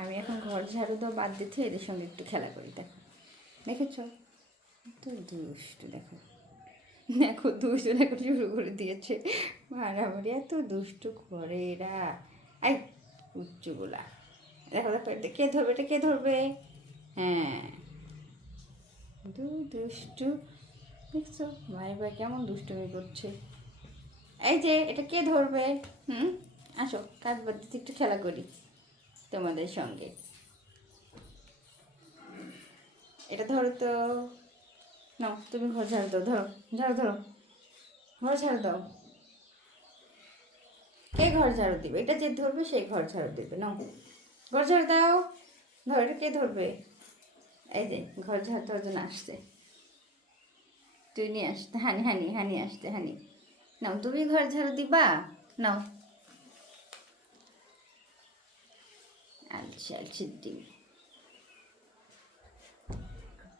আমি এখন ঘর ঝাড়ু দেওয়া বাদ দিতে এদের সঙ্গে একটু খেলা করি। দেখো দেখেছ তো দুষ্টু, দেখো দেখো দুষ্টু, দেখো শুরু করে দিয়েছে মারামারি, এত দুষ্টু করে এরা। এই উচ্চগুলা, দেখো দেখো এটা কে ধরবে, এটা কে ধরবে? হ্যাঁ দুষ্টু, দেখছো ভাই ভাই কেমন দুষ্টুমি করছে। এই যে এটা কে ধরবে? আসো কাজ বাদ দিতে একটু খেলা করি তোমাদের সঙ্গে। এটা ধরো তো, নাও তুমি ঘর ঝাড়ু দাও, ধরো ঝাড়ু ধরো, ঘর ঝাড়ু দাও। কে ঘর ঝাড়ু দিবে? এটা যে ধরবে সেই ঘর ঝাড়ু দিবে। নাও ঘর ঝাড়ু দাও, ধর এটা কে ধরবে? এই যে ঘর ঝাড়ু দেওয়ার জন্য আসছে, তুই নিয়ে আসতে, হানি হানি হানি আসতে, হানি নাও তুমি ঘর ঝাড়ু দিবা, নাও। আলছি আলছি ডিম।